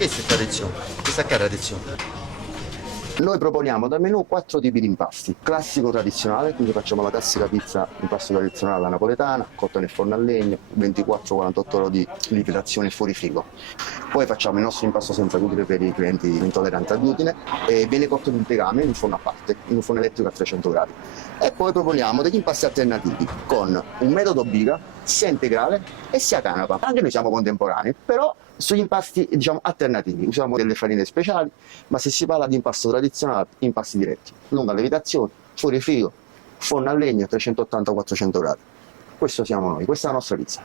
Questa è tradizione, questa che è tradizione. Noi proponiamo da menù 4 tipi di impasti. Classico tradizionale, quindi facciamo la classica pizza, impasto tradizionale alla napoletana, cotta nel forno a legno, 24-48 ore di lievitazione fuori frigo. Poi facciamo il nostro impasto senza glutine per i clienti intolleranti al glutine e viene cotto in tegame in un forno a parte, in un forno elettrico a 300 gradi. E poi proponiamo degli impasti alternativi con un metodo biga, sia integrale e sia canapa. Anche noi siamo contemporanei, però sugli impasti diciamo alternativi, usiamo delle farine speciali, ma se si parla di impasto tradizionale, impasti diretti, lunga lievitazione, fuori frigo, forno a legno 380-400 gradi. Questo siamo noi, questa è la nostra pizza.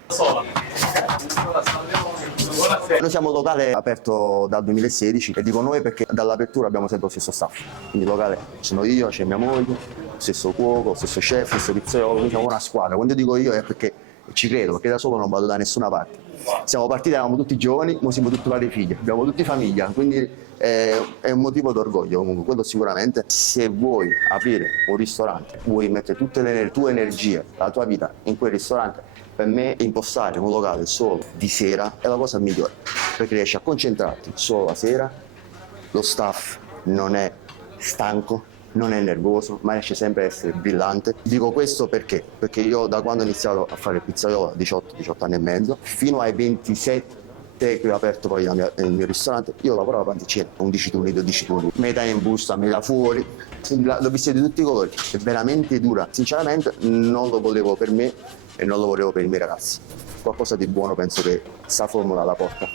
Noi siamo un locale aperto dal 2016 e dico noi perché dall'apertura abbiamo sempre lo stesso staff, quindi il locale sono io, c'è mia moglie, stesso cuoco, stesso chef, stesso pizzaiolo, noi siamo una squadra. Quando dico io è perché ci credo, perché da solo non vado da nessuna parte. Siamo partiti, eravamo tutti giovani, ora siamo tutti vari figli, abbiamo tutti famiglia, quindi è un motivo d'orgoglio comunque, quello sicuramente. Se vuoi aprire un ristorante, vuoi mettere tutte le tue energie, la tua vita in quel ristorante, per me impostare un locale solo di sera è la cosa migliore, perché riesci a concentrarti solo la sera, lo staff non è stanco, non è nervoso, ma riesce sempre a essere brillante. Dico questo perché io da quando ho iniziato a fare il pizzaiolo, a 18 anni e mezzo, fino ai 27 che ho aperto poi il mio ristorante, io lavoravo a panticina, 11 turni, 12 turni, metà in busta, metà fuori, l'ho vista di tutti i colori, è veramente dura. Sinceramente non lo volevo per me e non lo volevo per i miei ragazzi. Qualcosa di buono penso che sta formula la porta.